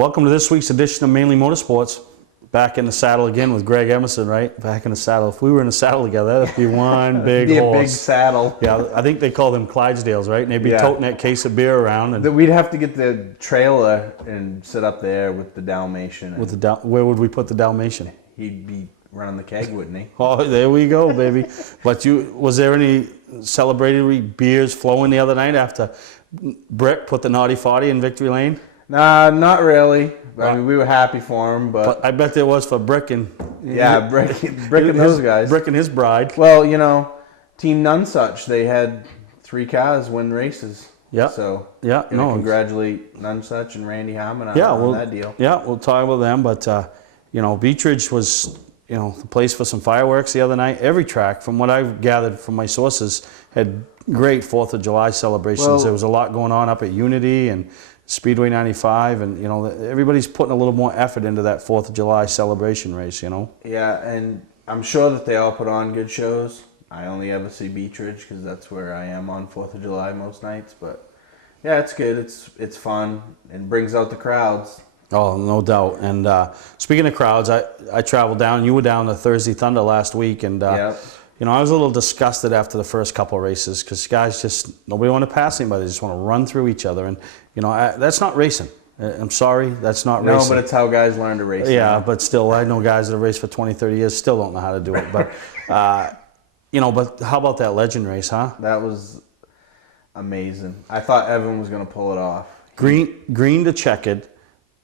Welcome to this week's edition of Mainly Motorsports. Back in the saddle again with Greg Emerson, right? Back in the saddle. If we were in the saddle together, that'd be one big It'd be horse. a big saddle. Yeah, I think they call them Clydesdales, right? And they'd be toting that case of beer around. And We'd have to get the trailer and sit up there with the Dalmatian. with where would we put the Dalmatian? He'd be running the keg, wouldn't he? Oh, there we go, baby. But was there any celebratory beers flowing the other night after Brick put the Naughty 40 in Victory Lane? Nah, not really. I mean, we were happy for him, but I bet there was for Brick and Brick and those guys. Brick and his bride. Well, you know, Team Nunsuch, they had 3 cars win races. Yeah. So congratulate Nunsuch and Randy Harmon on that deal. Yeah, we'll talk about them. But Beechridge was the place for some fireworks the other night. Every track, from what I've gathered from my sources, had great 4th of July celebrations. Well, there was a lot going on up at Unity and Speedway 95, and everybody's putting a little more effort into that 4th of July celebration race. Yeah, and I'm sure that they all put on good shows. I only ever see Beechridge because that's where I am on 4th of July most nights. But yeah, it's good. It's fun and brings out the crowds. Oh, no doubt. And speaking of crowds, I traveled down. You were down to Thursday Thunder last week, and I was a little disgusted after the first couple of races because guys nobody want to pass anybody. They just want to run through each other, and that's not racing. I'm sorry, that's not racing. No, but it's how guys learn to race. Yeah, now. but still, I know guys that have raced for 20, 30 years still don't know how to do it. But but how about that legend race, huh? That was amazing. I thought Evan was going to pull it off. Green to checkered.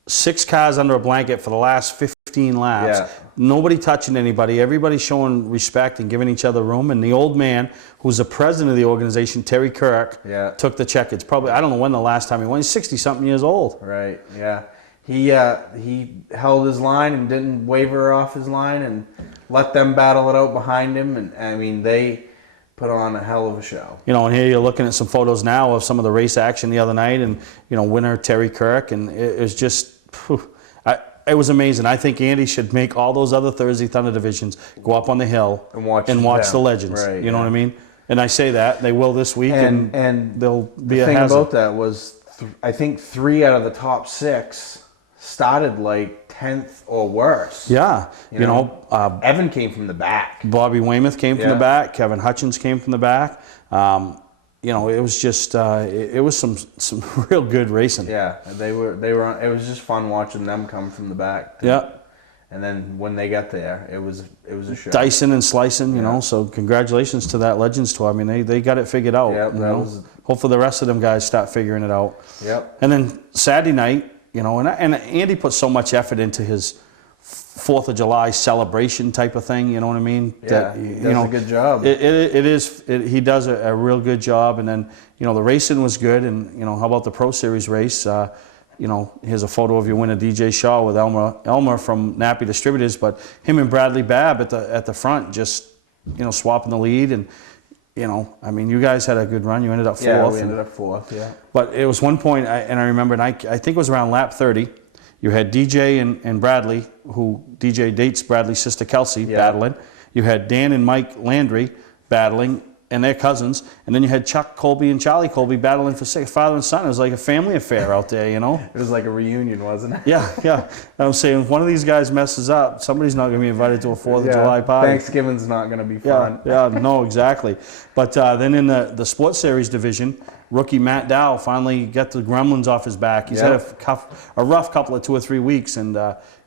6 cars under a blanket for the last 15 laps. Yeah. Nobody touching anybody. Everybody showing respect and giving each other room. And the old man, who's the president of the organization, Terry Kirk, took the check. It's probably, I don't know when the last time he won. He's 60-something years old. Right, yeah. He held his line and didn't waver off his line and let them battle it out behind him. And, I mean, they put on a hell of a show. And here you're looking at some photos now of some of the race action the other night. And, winner Terry Kirk. And it was just... it was amazing. I think Andy should make all those other Thursday Thunder divisions go up on the hill and watch the legends. Right, you know what I mean? And I say that they will this week, and they'll be a hazard. The thing about that was, I think 3 out of the top 6 started like 10th or worse. Yeah, Evan came from the back. Bobby Weymouth came from the back. Kevin Hutchins came from the back. It was just it was some real good racing. Yeah, they were on, it was just fun watching them come from the back. Yeah. And then when they got there, it was a show. Dicing and slicing, so congratulations to that Legends tour. I mean, they got it figured out. Yep, hopefully the rest of them guys start figuring it out. Yep. And then Saturday night, and Andy put so much effort into his 4th of July celebration type of thing, you know what I mean? Yeah, he does a good job. He does a real good job. And then, the racing was good. And, how about the Pro Series race? Here's a photo of your winner, DJ Shaw, with Elmer from Nappy Distributors. But him and Bradley Babb at the front just, swapping the lead. And, you guys had a good run. You ended up 4th. Yeah, we ended up 4th, yeah. But it was one point, I remember, and I think it was around lap 30, you had DJ and Bradley, who DJ dates Bradley's sister Kelsey, battling. You had Dan and Mike Landry battling, and their cousins. And then you had Chuck Colby and Charlie Colby battling for father and son. It was like a family affair out there, It was like a reunion, wasn't it? Yeah. I'm saying if one of these guys messes up, somebody's not going to be invited to a 4th of July party. Thanksgiving's not going to be fun. Yeah, no, exactly. But then in the Sports Series division, rookie Matt Dow finally got the gremlins off his back. He's had a rough couple of 2 or 3 weeks, and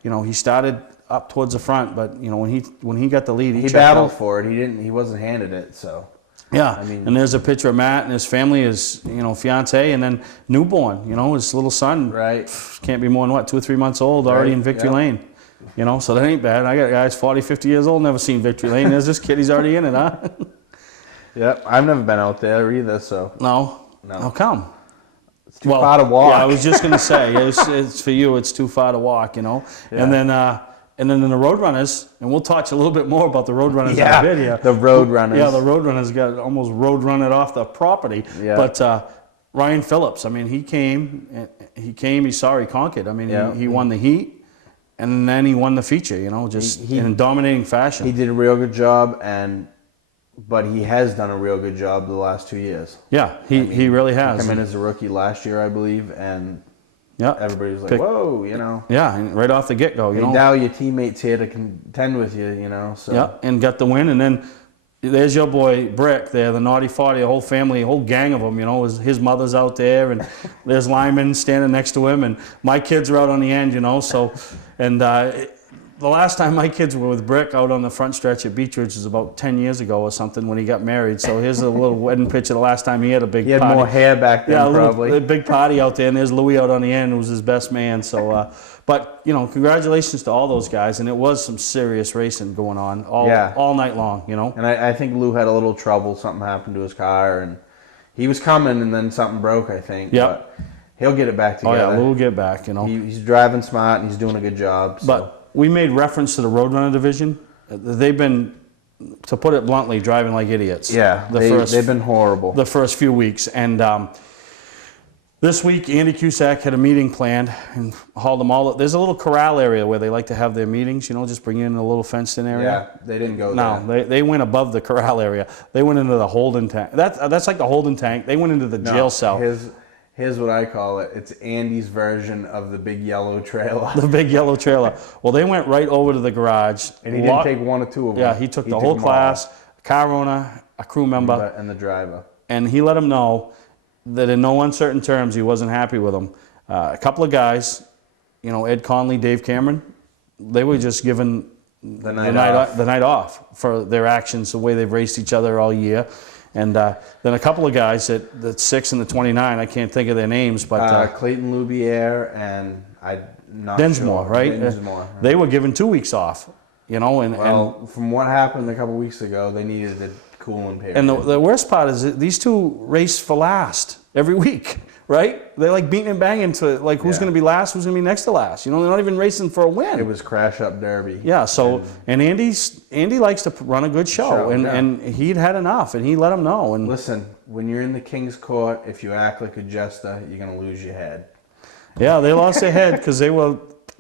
he started up towards the front, but when he got the lead, he battled for it. He wasn't handed it, so. Yeah, and there's a picture of Matt and his family, his fiance, and then newborn. His little son. Right. Can't be more than 2 or 3 months old, already in Victory Lane. So that ain't bad. I got guys 40, 50 years old, never seen Victory Lane. There's this kid, he's already in it, huh? Yep, I've never been out there either, so. No. How come? It's too far to walk. Yeah, I was just gonna say it's for you. It's too far to walk, Yeah. And then in the Roadrunners, and we'll touch a little bit more about the Roadrunners in a bit here. The Roadrunners. Yeah, the Roadrunners got almost roadrunnered off the property. Yeah. But Ryan Phillips, I mean, he conquered. I mean, he won the heat, and then he won the feature, in a dominating fashion. He did a real good job, but he has done a real good job the last 2 years. Yeah, he really has. He came in as a rookie last year, I believe, and Yeah. Everybody was like, whoa, you know. Yeah, and right off the get-go, you know. Now your teammates here to contend with you, you know. So. Yeah, and got the win. And then there's your boy Brick there, the naughty 40, a whole family, a whole gang of them, you know. His mother's out there, and there's Lyman standing next to him, and my kids are out on the end, you know. So, and the last time my kids were with Brick out on the front stretch at Beechridge was about 10 years ago or something when he got married. So here's a little wedding picture the last time he had a big party. He had more hair back then, yeah, probably. A big party out there, and there's Louie out on the end, who was his best man. So, but, you know, congratulations to all those guys. And it was some serious racing going on all night long, you know. And I think Lou had a little trouble. Something happened to his car, and he was coming, and then something broke, I think. Yeah. But he'll get it back together. Oh, yeah, Lou will get back, you know. He's driving smart, and he's doing a good job. So. But we made reference to the Roadrunner division. They've been, to put it bluntly, driving like idiots. Yeah, they've been horrible. The first few weeks. And this week, Andy Cusack had a meeting planned and hauled them all. There's a little corral area where they like to have their meetings, you know, just bring you in a little fenced-in area. Yeah, they didn't go there. No, they went above the corral area. They went into the holding tank. That's like the holding tank. They went into the jail cell. Here's what I call it. It's Andy's version of the big yellow trailer. The big yellow trailer. Well, they went right over to the garage. And he didn't take one or two of them. Yeah, he took the whole class, a car owner, a crew member. And the driver. And he let them know that in no uncertain terms he wasn't happy with them. A couple of guys, you know, Ed Conley, Dave Cameron, they were just given the night off for their actions, the way they've raced each other all year. And then a couple of guys that 6 and the 29, I can't think of their names, but Clayton Loubier and I'm not Densmore, sure. right? Densmore. They were given 2 weeks off, you know. And from what happened a couple weeks ago, they needed a cooling period. And the worst part is that these two race for last every week, right? They're like beating and banging to like who's going to be last, who's going to be next to last. You know, they're not even racing for a win. It was crash up derby. Yeah. So and Andy likes to run a good show, and he'd had enough, and he let him know. And listen, when you're in the King's Court, if you act like a jester, you're going to lose your head. Yeah, they lost their head because they were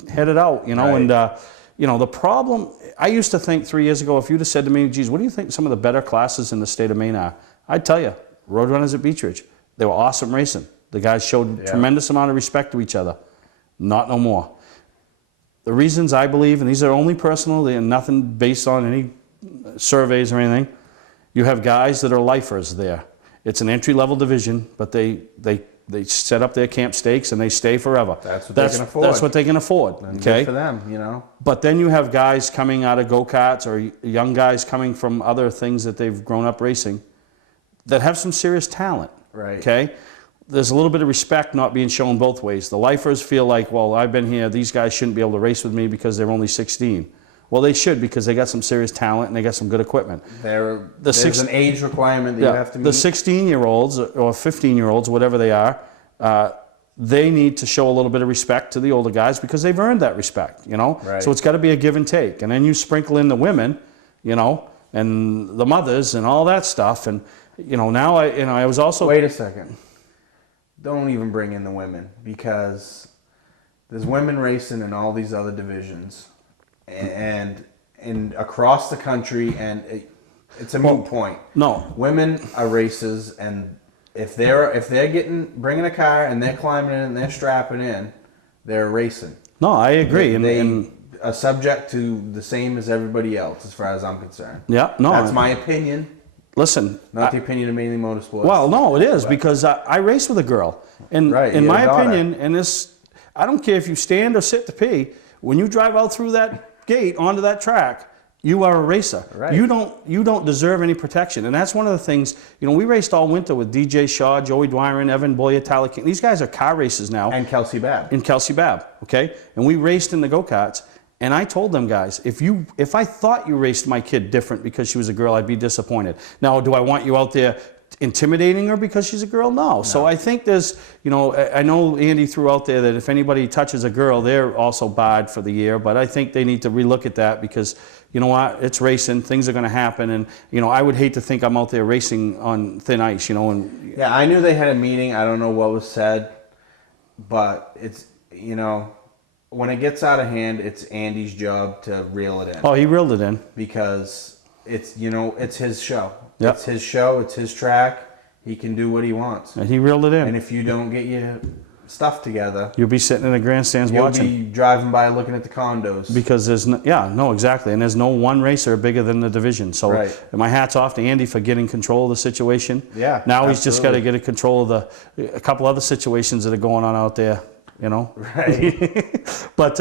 headed out, you know. Right. And you know, the problem. I used to think 3 years ago, if you'd have said to me, "Geez, what do you think some of the better classes in the state of Maine are?" I'd tell you, Roadrunners at Beechridge. They were awesome racing. The guys showed tremendous amount of respect to each other. Not no more. The reasons I believe, and these are only personal, they're nothing based on any surveys or anything. You have guys that are lifers there. It's an entry-level division, but they set up their camp stakes and they stay forever. That's what they can afford. That's what they can afford. And okay, good for them, you know. But then you have guys coming out of go-karts or young guys coming from other things that they've grown up racing that have some serious talent. Right. Okay. There's a little bit of respect not being shown both ways. The lifers feel like, well, I've been here. These guys shouldn't be able to race with me because they're only 16. Well, they should because they got some serious talent and they got some good equipment. There's an age requirement that you have to meet. The 16-year-olds or 15-year-olds, whatever they are, they need to show a little bit of respect to the older guys because they've earned that respect, you know? Right. So it's got to be a give and take. And then you sprinkle in the women, you know, and the mothers and all that stuff. And, you know, now I was also... Wait a second. Don't even bring in the women because there's women racing in all these other divisions and across the country, and it's a moot point. No, women are racers, and if they're bringing a car and they're climbing in and they're strapping in, they're racing. No, I agree. They are subject to the same as everybody else, as far as I'm concerned. Yeah, no, that's my opinion. Listen, not the opinion of Mainely Motorsports. Well, no, it is because I race with a girl, and in my opinion, and this, I don't care if you stand or sit to pee. When you drive out through that gate onto that track, you are a racer. Right. You don't deserve any protection, and that's one of the things. You know, we raced all winter with DJ Shaw, Joey Dwyron, Evan Boyer, Tyler King. These guys are car racers now. And Kelsey Babb. Okay, and we raced in the go-karts. And I told them guys, if I thought you raced my kid different because she was a girl, I'd be disappointed. Now, do I want you out there intimidating her because she's a girl? No. So I think there's, you know, I know Andy threw out there that if anybody touches a girl, they're also barred for the year. But I think they need to relook at that because, you know what, it's racing. Things are going to happen. And, you know, I would hate to think I'm out there racing on thin ice, you know. And yeah, I knew they had a meeting. I don't know what was said. But it's, you know... When it gets out of hand, it's Andy's job to reel it in. Oh, he reeled it in. Because it's, you know, it's his show. Yep. It's his show. It's his track. He can do what he wants. And he reeled it in. And if you don't get your stuff together. You'll be sitting in the grandstands watching. You'll be driving by looking at the condos. Because there's exactly, and there's no one racer bigger than the division. So my hat's off to Andy for getting control of the situation. Yeah, now he's just got to get a control of a couple other situations that are going on out there, you know. Right. But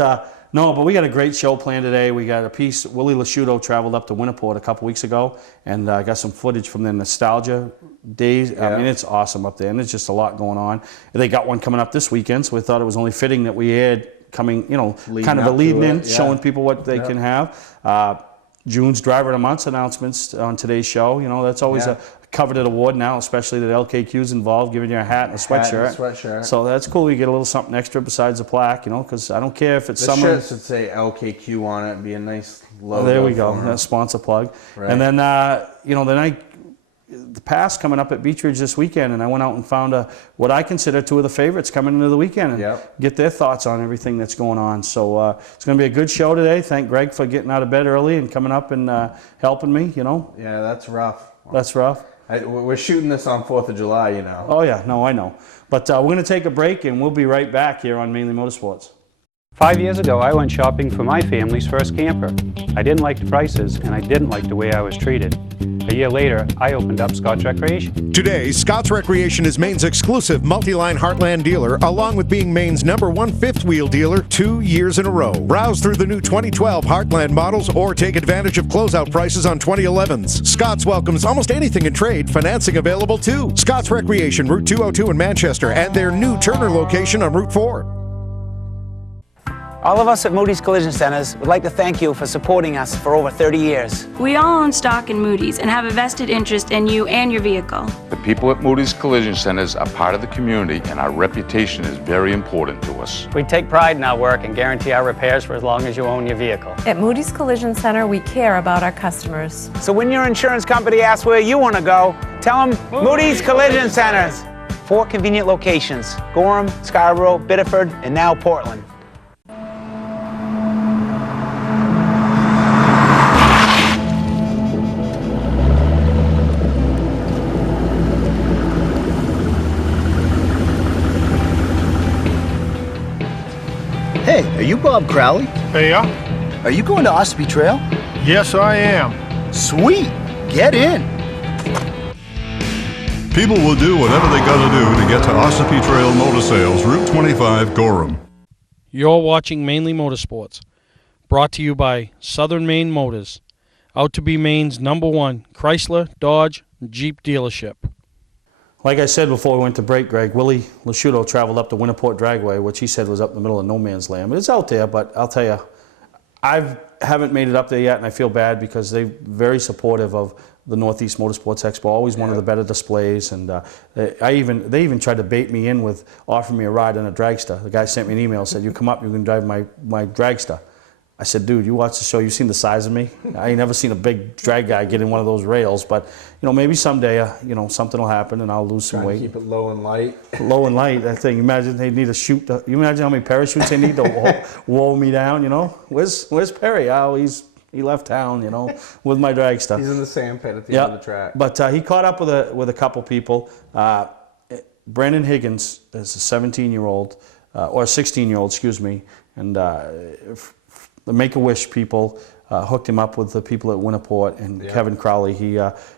we got a great show planned today. We got a piece. Willie Losciuto traveled up to Winterport a couple weeks ago, and got some footage from the nostalgia days. Yeah. I mean, it's awesome up there, and there's just a lot going on. They got one coming up this weekend, so we thought it was only fitting that we had coming, kind of a leading in, showing people what they can have. June's Driver of the Month announcements on today's show. That's always a coveted award now, especially that LKQ's involved, giving you a hat and a sweatshirt. So that's cool. You get a little something extra besides the plaque, because I don't care if it's summer. The shirt should say LKQ on it and be a nice logo. There we go. That's sponsor plug. Right. And then, the pass coming up at Beechridge this weekend, and I went out and found what I consider two of the favorites coming into the weekend and get their thoughts on everything that's going on. So it's going to be a good show today. Thank Greg for getting out of bed early and coming up and helping me, Yeah, that's rough. That's rough. We're shooting this on 4th of July, Oh, yeah. No, I know. But we're going to take a break, and we'll be right back here on Mainly Motorsports. 5 years ago, I went shopping for my family's first camper. I didn't like the prices, and I didn't like the way I was treated. A year later, I opened up Scott's Recreation. Today, Scott's Recreation is Maine's exclusive multi-line Heartland dealer, along with being Maine's #1 fifth-wheel dealer 2 years in a row. Browse through the new 2012 Heartland models or take advantage of closeout prices on 2011s. Scott's welcomes almost anything in trade, financing available too. Scott's Recreation, Route 202 in Manchester, and their new Turner location on Route 4. All of us at Moody's Collision Centers would like to thank you for supporting us for over 30 years. We all own stock in Moody's and have a vested interest in you and your vehicle. The people at Moody's Collision Centers are part of the community, and our reputation is very important to us. We take pride in our work and guarantee our repairs for as long as you own your vehicle. At Moody's Collision Center, we care about our customers. So when your insurance company asks where you want to go, tell them Moody's Collision Centers. 4 convenient locations: Gorham, Scarborough, Biddeford, and now Portland. Hey, are you Bob Crowley? Hey, yeah? Are you going to Ossipee Trail? Yes, I am. Sweet! Get in! People will do whatever they gotta do to get to Ossipee Trail Motor Sales, Route 25, Gorham. You're watching Mainly Motorsports, brought to you by Southern Maine Motors, out to be Maine's #1 Chrysler, Dodge, Jeep dealership. Like I said before we went to break, Greg, Willie Losciuto traveled up to Winterport Dragway, which he said was up in the middle of no man's land. But it's out there, but I'll tell you, I haven't made it up there yet, and I feel bad because they're very supportive of the Northeast Motorsports Expo, always one of the better displays. And they even tried to bait me in with offering me a ride on a dragster. The guy sent me an email, said, "You come up, you can drive my dragster." I said, "Dude, you watch the show, you've seen the size of me. I ain't never seen a big drag guy get in one of those rails, but maybe someday, something will happen and I'll lose some weight." Keep it low and light. Low and light, I think. Imagine they need to shoot. You imagine how many parachutes they need to roll me down, Where's Perry? Oh, he left town, with my dragster. He's in the sand pit at the end of the track. But he caught up with a couple people. Brandon Higgins is a 17-year-old, or a 16-year-old, excuse me, and the Make-A-Wish people hooked him up with the people at Winterport and Kevin Crowley.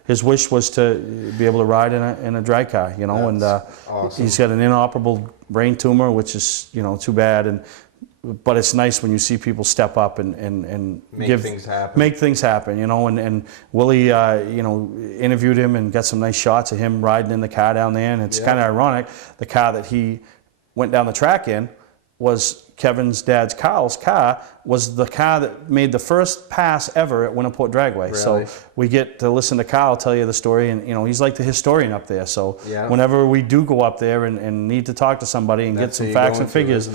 His wish was to be able to ride in a drag car, and awesome. He's got an inoperable brain tumor, which is too bad. But it's nice when you see people step up and make things happen. Make things happen, and Willie, interviewed him and got some nice shots of him riding in the car down there. And it's kind of ironic, the car that he went down the track in was Kevin's dad's Carl's car, was the car that made the first pass ever at Winterport Dragway. Really? So we get to listen to Carl tell you the story, and he's like the historian up there. So whenever we do go up there and need to talk to somebody and get some facts and figures,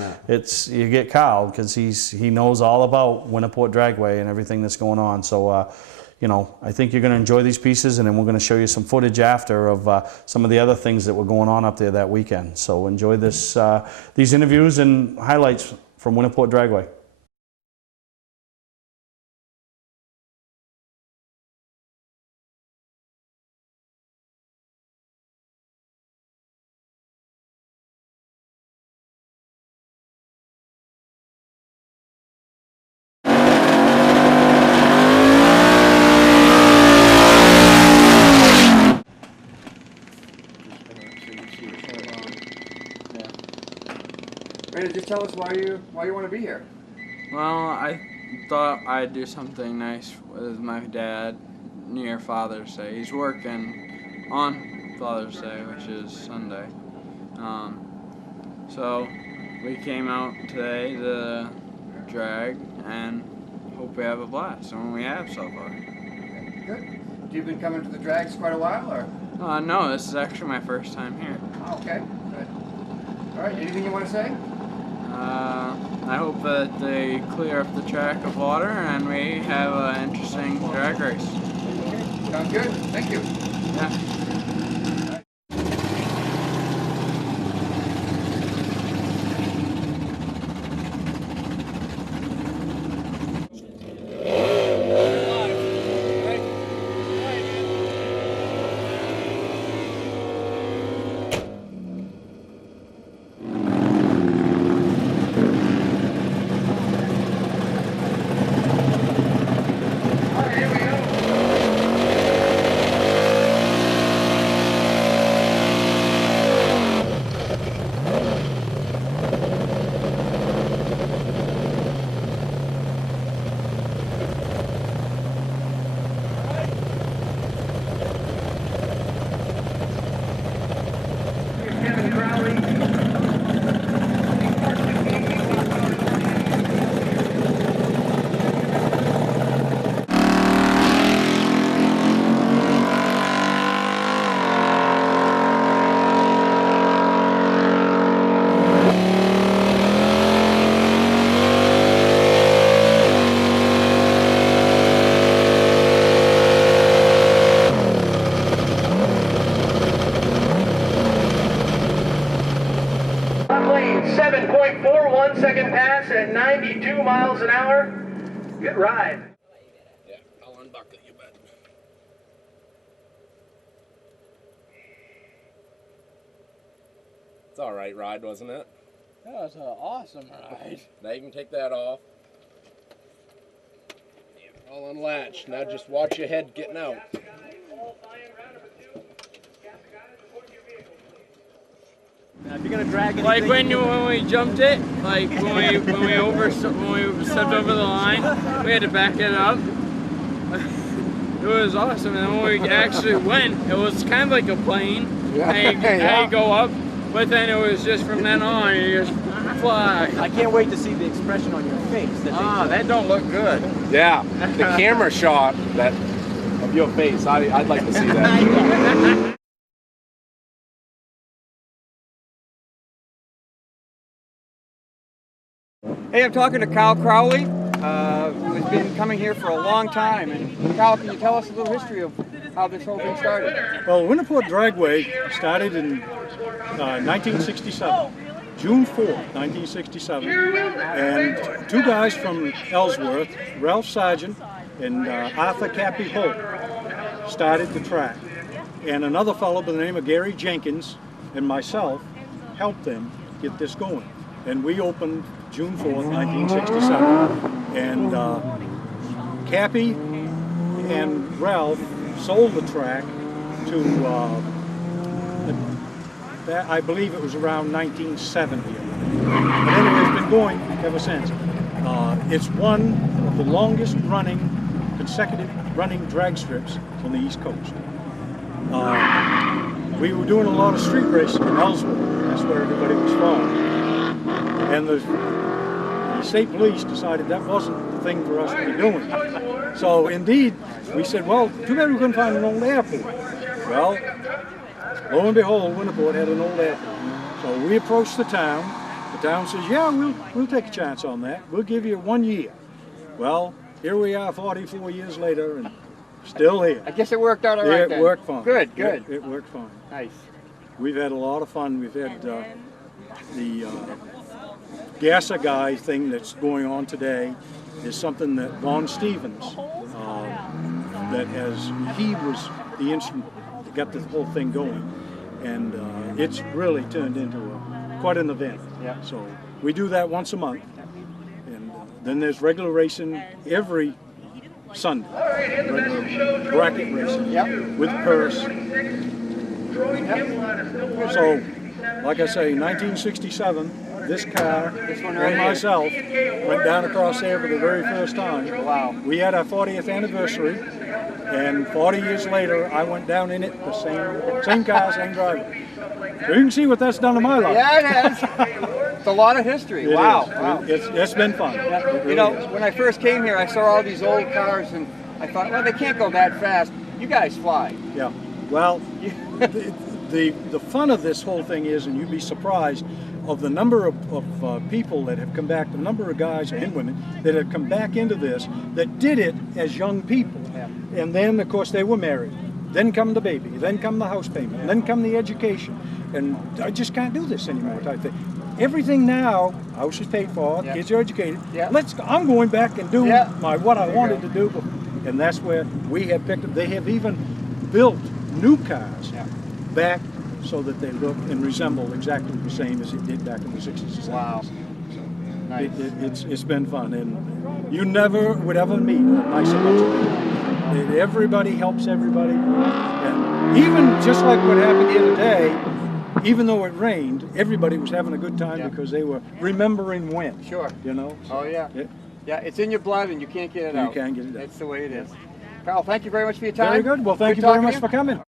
you get Carl, because he knows all about Winterport Dragway and everything that's going on. So I think you're going to enjoy these pieces, and then we're going to show you some footage after of some of the other things that were going on up there that weekend. So enjoy these interviews and highlights from Winterport Dragway. tell us why you want to be here? Well, I thought I'd do something nice with my dad near Father's Day. He's working on Father's Day, which is Sunday. So we came out today to drag and hope we have a blast, and we have so far. Okay, good. Have you been coming to the drags quite a while, or? No, this is actually my first time here. Oh, okay, good. All right, anything you want to say? I hope that they clear up the track of water and we have an interesting drag race. Okay, sounds good. Thank you. Yeah. Second pass at 92 miles an hour. Good ride. Yeah, I'll unbuckle you, bud. It's all right ride, wasn't it? That was an awesome ride. Now you can take that off. All unlatched. Now just watch your head getting out. Now, if you're gonna drag anything, like when we jumped it, like when we stepped over the line, we had to back it up. It was awesome, and when we actually went, it was kind of like a plane. And you go up, but then it was just from then on, you just fly. I can't wait to see the expression on your face. That don't look good. Yeah, the camera shot that of your face. I'd like to see that. Hey, I'm talking to Kyle Crowley, who's been coming here for a long time. And Kyle, can you tell us a little history of how this whole thing started? Well, Winterport Dragway started in 1967, June 4th, 1967. And two guys from Ellsworth, Ralph Sargent and Arthur Cappy Holt, started the track. And another fellow by the name of Gary Jenkins and myself helped them get this going. And we opened June 4th, 1967. And Cappy and Ralph sold the track to, I believe it was around 1970. But anyway, it's been going ever since. It's one of the longest running, consecutive running drag strips on the East Coast. We were doing a lot of street racing in Ellsworth. That's where everybody was from. And the state police decided that wasn't the thing for us to be doing. So indeed, we said, well, too bad we couldn't find an old airport. Well, lo and behold, Winterport had an old airport. So we approached the town. The town says, yeah, we'll take a chance on that. We'll give you 1 year. Well, here we are 44 years later and still here. I guess it worked out all right then. It worked fine. Good, good. It worked fine. Nice. We've had a lot of fun. We've had the Gasser guy thing that's going on today is something that Von Stevens, he was the instrument that got the whole thing going. And it's really turned into quite an event. Yeah. So we do that once a month. And then there's regular racing every Sunday. Regular bracket racing with purse. So, like I say, 1967, this car This one and right here. myself went down across there for the very first time. Wow. We had our 40th anniversary, and 40 years later, I went down in it, the same car, same driver. So you can see what that's done to my life. Yeah, it has. It's a lot of history. It Wow. is. Wow. It's been fun. Yeah. It really You know, is. when I first came here, I saw all these old cars, and I thought, well, they can't go that fast. You guys fly. Yeah. Well, the fun of this whole thing is, and you'd be surprised of the number of people that have come back, the number of guys and women that have come back into this that did it as young people. Yeah. And then, of course, they were married. Then come the baby. Then come the house payment. And then come the education. And I just can't do this anymore type thing. Everything now, house is paid for, Yeah. kids are educated. Yeah. I'm going back and do Yeah. what I There you wanted go. to do. And that's where we have picked up. They have even built new cars back so that they look and resemble exactly the same as it did back in the 60s and 70s. Wow. Nice. It's been fun, and you never would ever meet a nicer bunch of people. Everybody helps everybody, and even just like what happened the other day, even though it rained, everybody was having a good time because they were remembering when. Sure. You know? Oh, yeah. Yeah, it's in your blood, and you can't get it out. You can't get it out. That's the way it is. Carl, thank you very much for your time. Very good. Well, thank you talking very to much for coming.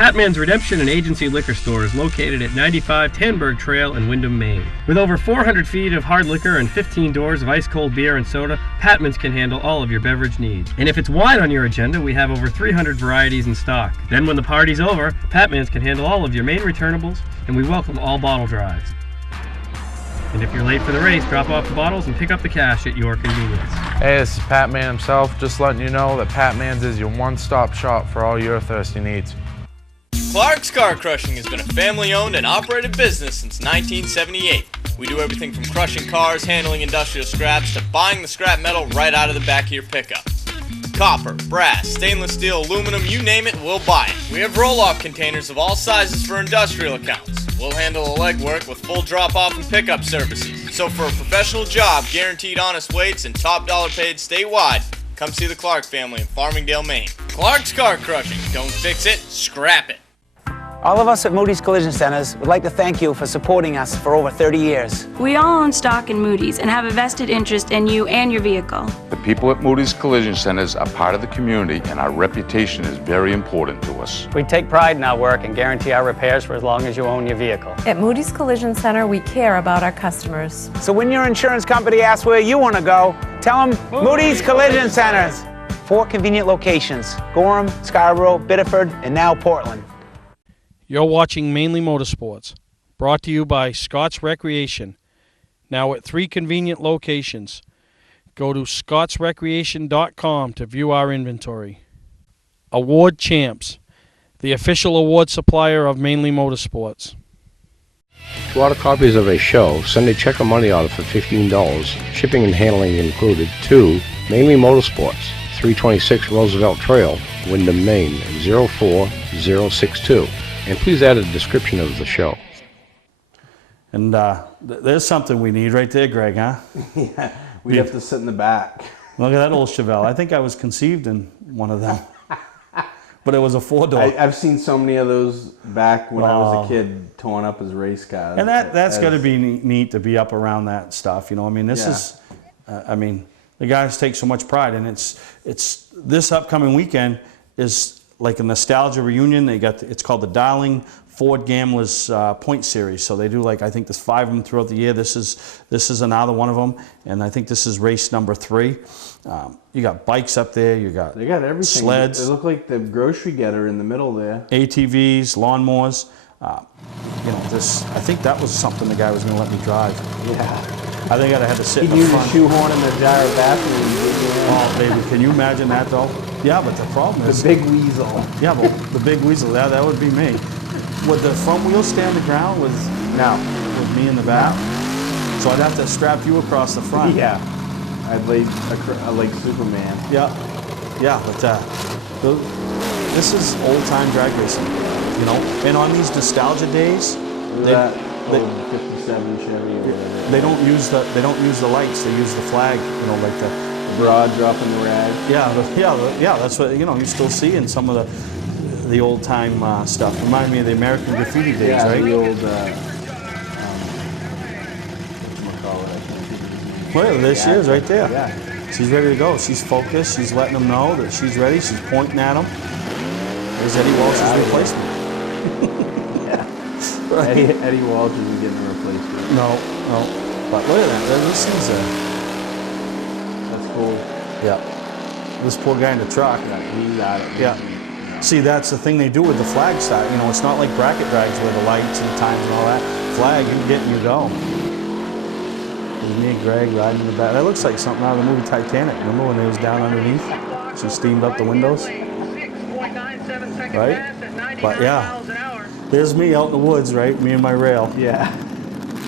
Patman's Redemption and Agency Liquor Store is located at 95 Tanberg Trail in Windham, Maine. With over 400 feet of hard liquor and 15 doors of ice-cold beer and soda, Patman's can handle all of your beverage needs. And if it's wine on your agenda, we have over 300 varieties in stock. Then when the party's over, Patman's can handle all of your Maine returnables, and we welcome all bottle drives. And if you're late for the race, drop off the bottles and pick up the cash at your convenience. Hey, this is Pat Man himself, just letting you know that Pat Man's is your one-stop shop for all your thirsty needs. Clark's Car Crushing has been a family-owned and operated business since 1978. We do everything from crushing cars, handling industrial scraps, to buying the scrap metal right out of the back of your pickup. Copper, brass, stainless steel, aluminum, you name it, we'll buy it. We have roll-off containers of all sizes for industrial accounts. We'll handle the legwork with full drop-off and pickup services. So for a professional job, guaranteed honest weights, and top dollar paid statewide, come see the Clark family in Farmingdale, Maine. Clark's Car Crushing. Don't fix it, scrap it. All of us at Moody's Collision Centers would like to thank you for supporting us for over 30 years. We all own stock in Moody's and have a vested interest in you and your vehicle. The people at Moody's Collision Centers are part of the community, and our reputation is very important to us. We take pride in our work and guarantee our repairs for as long as you own your vehicle. At Moody's Collision Center, we care about our customers. So when your insurance company asks where you want to go, tell them Moody's Collision Centers. 4 convenient locations: Gorham, Scarborough, Biddeford, and now Portland. You're watching Mainly Motorsports, brought to you by Scott's Recreation, now at 3 convenient locations. Go to scottsrecreation.com to view our inventory. Award Champs, the official award supplier of Mainly Motorsports. To order copies of a show, send a check or money order for $15, shipping and handling included, to Mainly Motorsports, 326 Roosevelt Trail, Windham, Maine, 04062. And please add a description of the show. And there's something we need right there, Greg, huh? Yeah, we'd have to sit in the back. Look at that old Chevelle. I think I was conceived in one of them. But it was a 4-door. I've seen so many of those back when I was a kid, torn up as race cars. And that's got to be neat to be up around that stuff. You know, I mean, this is, I mean, the guys take so much pride, and it's this upcoming weekend is like a nostalgia reunion. They got it's called the Darling Ford Gamblers Point Series. So they do, like, I think there's 5 of them throughout the year. This is another one of them, and I think this is race number 3. You got bikes up there. You got they got everything. Sleds. They look like the grocery getter in the middle there. ATVs, lawnmowers. You know, this. I think that was something the guy was going to let me drive. Yeah. I think I'd have had to sit in the use front. a shoehorn in the jar of bathroom. Oh, baby, can you imagine that, though? Yeah, but the problem is... The big weasel. Yeah, but the big weasel, that would be me. Would the front wheel stand the ground with me in the back? No. So I'd have to strap you across the front. Yeah. I'd like Superman. Yeah. Yeah, but this is old-time drag racing, you know? And on these nostalgia days... That old 57 Chevy or whatever. They don't use the lights. They use the flag. You know, like the broad dropping the rag. Yeah. That's what you still see in some of the old time stuff. Remind me of the American Graffiti days, right? The old. Well, there she is, right there. Yeah. She's ready to go. She's focused. She's letting them know that she's ready. She's pointing at them. There's Eddie Walsh's replacement. Right. Eddie Walsh isn't getting a replacement. No. But look at that. This is that's cool. Yeah. This poor guy in the truck. Yeah, he's at it. Yeah. See, that's the thing they do with the flag style. You know, it's not like bracket drags where the lights and times and all that. Flag, you get and you go. There's me and Greg riding in the back. That looks like something out of the movie Titanic. Remember when they was down underneath? She steamed up the windows. Right? But yeah. There's me out in the woods, right? Me and my rail. Yeah.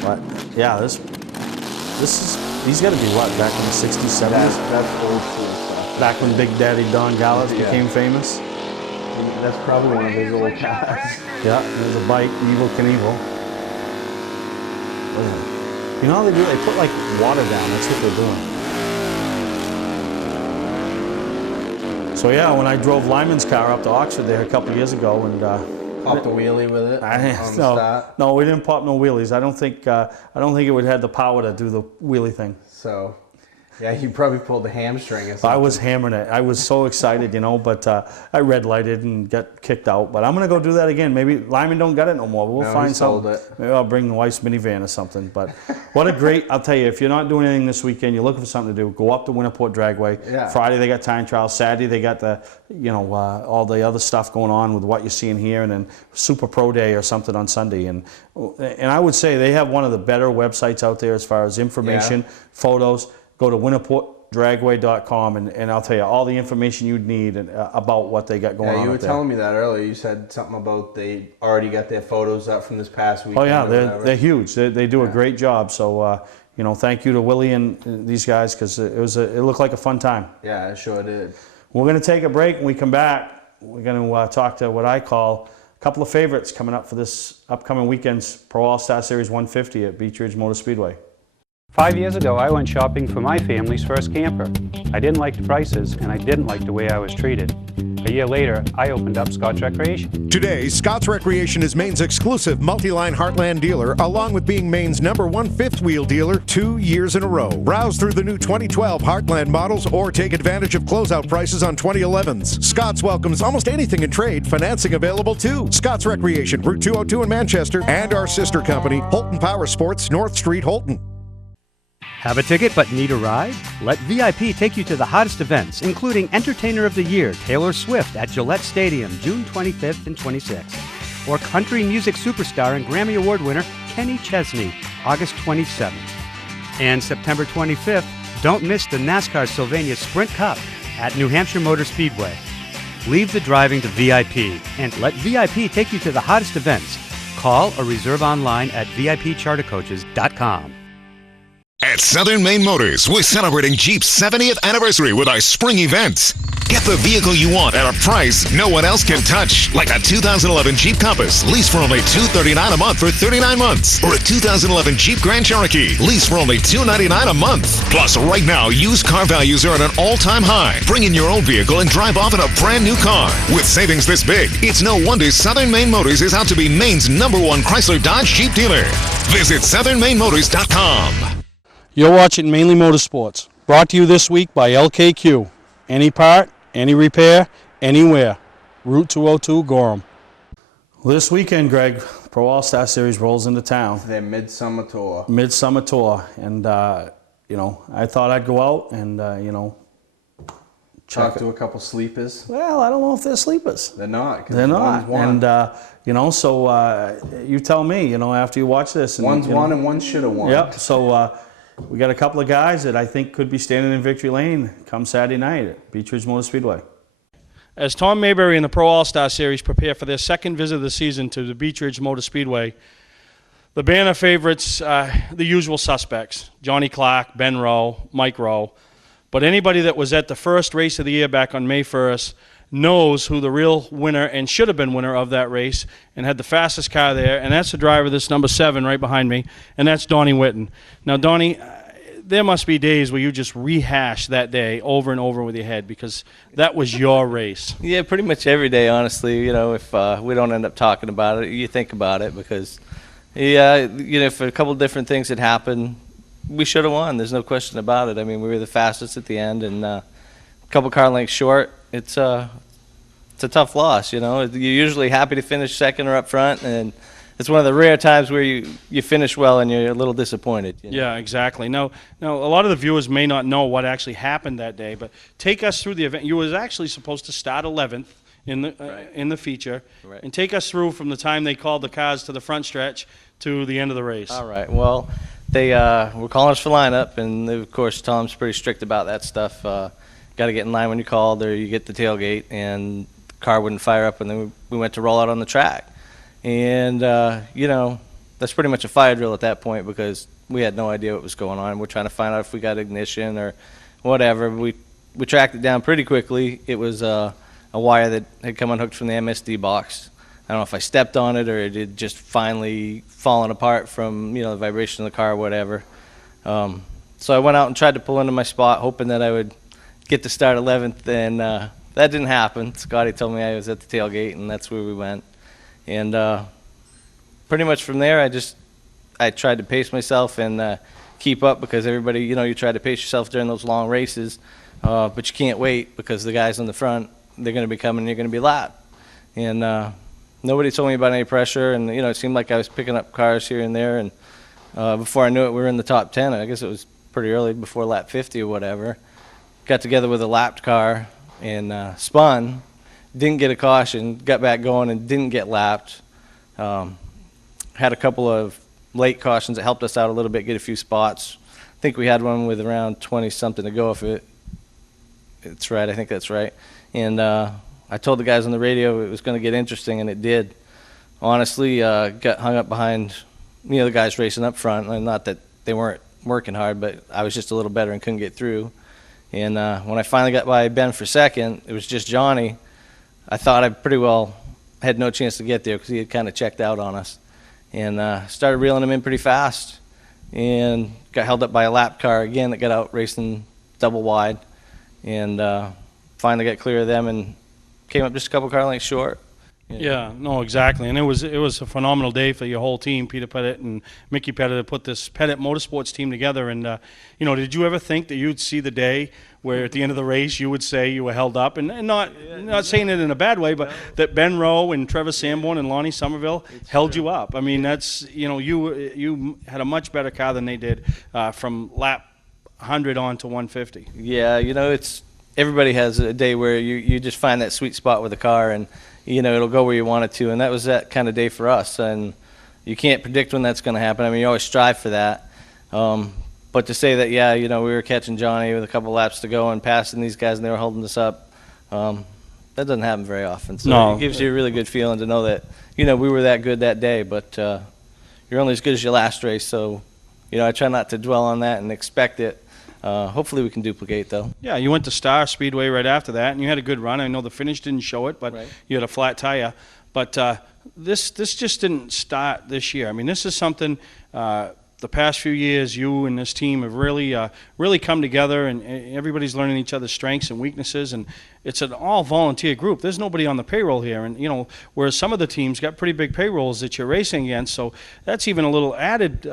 But yeah, this is, he's got to be what, back in the 60s, 70s? That's old school stuff. Back when Big Daddy Don Gallups became famous? That's probably one of his old cars. Yeah, there's a bike, Evel Knievel. You know how they do? They put like water down, that's what they're doing. So yeah, when I drove Lyman's car up to Oxford there a couple of years ago, and popped a wheelie with it on the start? No, we didn't pop no wheelies. I don't think it would have the power to do the wheelie thing. So, yeah, you probably pulled the hamstring or something. I was hammering it. I was so excited, but I red lighted and got kicked out. But I'm gonna go do that again. Maybe Lyman don't got it no more. But we'll find something. Maybe I'll bring the wife's minivan or something. But what a great! I'll tell you, if you're not doing anything this weekend, you're looking for something to do, go up to Winterport Dragway. Yeah. Friday they got time trial. Saturday they got the all the other stuff going on with what you're seeing here, and then Super Pro Day or something on Sunday. And I would say they have one of the better websites out there as far as information, photos. Go to winterportdragway.com and I'll tell you all the information you'd need about what they got going on. Yeah, you were telling me that earlier. You said something about they already got their photos up from this past weekend. Oh yeah, they're huge. They do a great job. So thank you to Willie and these guys, because it looked like a fun time. Yeah, it sure did. We're going to take a break. When we come back, we're going to talk to what I call a couple of favorites coming up for this upcoming weekend's Pro All-Star Series 150 at Beechridge Motor Speedway. 5 years ago, I went shopping for my family's first camper. I didn't like the prices, and I didn't like the way I was treated. A year later, I opened up Scott's Recreation. Today, Scott's Recreation is Maine's exclusive multi-line Heartland dealer, along with being Maine's #1 fifth-wheel dealer 2 years in a row. Browse through the new 2012 Heartland models or take advantage of closeout prices on 2011s. Scott's welcomes almost anything in trade, financing available too. Scott's Recreation, Route 202 in Manchester, and our sister company, Holton Power Sports, North Street, Holton. Have a ticket but need a ride? Let VIP take you to the hottest events, including Entertainer of the Year, Taylor Swift at Gillette Stadium, June 25th and 26th. Or country music superstar and Grammy Award winner Kenny Chesney, August 27th. And September 25th, don't miss the NASCAR Sylvania Sprint Cup at New Hampshire Motor Speedway. Leave the driving to VIP and let VIP take you to the hottest events. Call or reserve online at VIPchartercoaches.com. At Southern Maine Motors, we're celebrating Jeep's 70th anniversary with our spring events. Get the vehicle you want at a price no one else can touch. Like a 2011 Jeep Compass, lease for only $239 a month for 39 months. Or a 2011 Jeep Grand Cherokee, lease for only $299 a month. Plus, right now, used car values are at an all-time high. Bring in your old vehicle and drive off in a brand new car. With savings this big, it's no wonder Southern Maine Motors is out to be Maine's #1 Chrysler Dodge Jeep dealer. Visit southernmainmotors.com. You're watching Mainly Motorsports, brought to you this week by LKQ. Any part, any repair, anywhere. Route 202, Gorham. Well, this weekend, Greg, Pro All-Star Series rolls into town. Their midsummer tour. Midsummer tour. And, you know, I thought I'd go out and, you know, Talk to a couple sleepers. Well, I don't know if they're sleepers. They're not. They're not. One's won. And, you know, so you tell me, you know, after you watch this. And, one's you know, won and one should have won. Yep. So, we got a couple of guys that I think could be standing in victory lane come Saturday night at Beechridge Motor Speedway. As Tom Mayberry and the Pro All-Star Series prepare for their second visit of the season to the Beechridge Motor Speedway, the banner favorites, the usual suspects, Johnny Clark, Ben Rowe, Mike Rowe. But anybody that was at the first race of the year back on May 1st knows who the real winner and should have been winner of that race and had the fastest car there, and that's the driver that's number 7 right behind me, and that's Donnie Whitten. Now, Donnie, there must be days where you just rehash that day over and over with your head because that was your race. Yeah, pretty much every day, honestly. You know, if we don't end up talking about it, you think about it because, yeah, you know, if a couple different things had happened, we should have won. There's no question about it. I mean, we were the fastest at the end and a couple car lengths short. It's a tough loss, you know. You're usually happy to finish second or up front, and it's one of the rare times where you finish well and you're a little disappointed. You know? Yeah, exactly. Now, a lot of the viewers may not know what actually happened that day, but take us through the event. You was actually supposed to start 11th in the feature, right. And take us through from the time they called the cars to the front stretch to the end of the race. All right. Well, they were calling us for lineup, and of course Tom's pretty strict about that stuff. Got to get in line when you called, or you get the tailgate, and the car wouldn't fire up, and then we went to roll out on the track. And, you know, that's pretty much a fire drill at that point because we had no idea what was going on. We're trying to find out if we got ignition or whatever. We tracked it down pretty quickly. It was a wire that had come unhooked from the MSD box. I don't know if I stepped on it or it had just finally fallen apart from, you know, the vibration of the car or whatever. So I went out and tried to pull into my spot hoping that I would get to start 11th, and that didn't happen. Scotty told me I was at the tailgate, and that's where we went. And pretty much from there, I tried to pace myself and keep up because everybody, you know, you try to pace yourself during those long races, but you can't wait because the guys in the front, they're going to be coming and you're going to be lapped. And nobody told me about any pressure, and, you know, it seemed like I was picking up cars here and there, and before I knew it, we were in the top 10. I guess it was pretty early before lap 50 or whatever. Got together with a lapped car and spun. Didn't get a caution, got back going and didn't get lapped. Had a couple of late cautions that helped us out a little bit, get a few spots. I think we had one with around 20-something to go if it's right. I think that's right. And I told the guys on the radio it was going to get interesting, and it did. Honestly, got hung up behind, you know, the guys racing up front. And not that they weren't working hard, but I was just a little better and couldn't get through. And when I finally got by Ben for second, it was just Johnny. I thought I pretty well had no chance to get there because he had kind of checked out on us. And started reeling him in pretty fast and got held up by a lap car again that got out racing double wide. And finally got clear of them and came up just a couple car lengths short. Yeah, no, exactly. And it was a phenomenal day for your whole team, Peter Pettit and Mickey Pettit, to put this Pettit Motorsports team together. And, did you ever think that you'd see the day where at the end of the race you would say you were held up? And not saying it in a bad way, but that Ben Rowe and Trevor Sanborn and Lonnie Somerville held you up. I mean, that's, you had a much better car than they did from lap 100 on to 150. Yeah, everybody has a day where you just find that sweet spot with the car, and it'll go where you want it to, and that was that kind of day for us. And you can't predict when that's going to happen. I mean, you always strive for that. But to say that, we were catching Johnny with a couple laps to go and passing these guys, and they were holding us up, that doesn't happen very often. So It gives you a really good feeling to know that, we were that good that day. But you're only as good as your last race, so I try not to dwell on that and expect it. Hopefully we can duplicate, though. Yeah, you went to Star Speedway right after that, and you had a good run. I know the finish didn't show it, but you had a flat tire. But this just didn't start this year. I mean, this is something the past few years you and this team have really come together, and everybody's learning each other's strengths and weaknesses, and it's an all-volunteer group. There's nobody on the payroll here, and whereas some of the teams got pretty big payrolls that you're racing against, so that's even a little added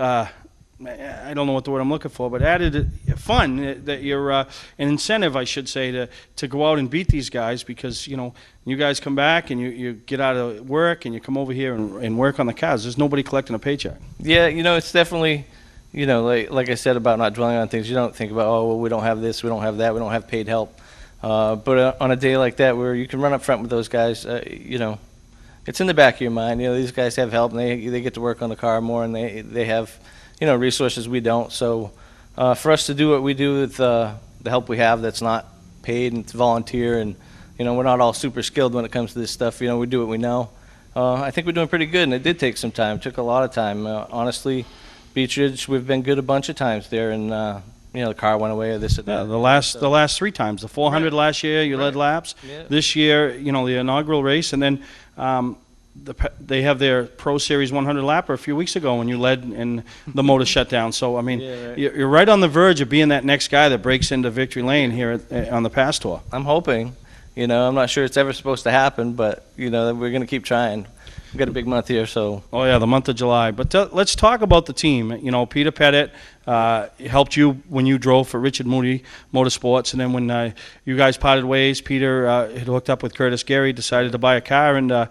I don't know what the word I'm looking for, but added fun that you're an incentive, I should say, to go out and beat these guys, because you guys come back and you get out of work and you come over here and work on the cars. There's nobody collecting a paycheck. Yeah, it's definitely like I said about not dwelling on things. You don't think about, oh, well, we don't have this, we don't have that, we don't have paid help. But on a day like that where you can run up front with those guys, it's in the back of your mind. These guys have help, and they get to work on the car more, and they have resources we don't. So for us to do what we do with the help we have that's not paid and it's volunteer, and we're not all super skilled when it comes to this stuff. We do what we know. I think we're doing pretty good, and it did take some time. It took a lot of time. Honestly, Beechridge, we've been good a bunch of times there, and the car went away or this or that. Yeah, the last 3 times. The 400 last year, you led laps. Yeah. This year, the inaugural race, and then they have their Pro Series 100 lapper a few weeks ago when you led and the motor shut down. So, I mean, you're right on the verge of being that next guy that breaks into victory lane here on the Pass Tour. I'm hoping. I'm not sure it's ever supposed to happen, but, we're going to keep trying. We've got a big month here, so. Oh, yeah, the month of July. But let's talk about the team. Peter Pettit helped you when you drove for Richard Moody Motorsports, and then when you guys parted ways, Peter had hooked up with Curtis Gary, decided to buy a car, and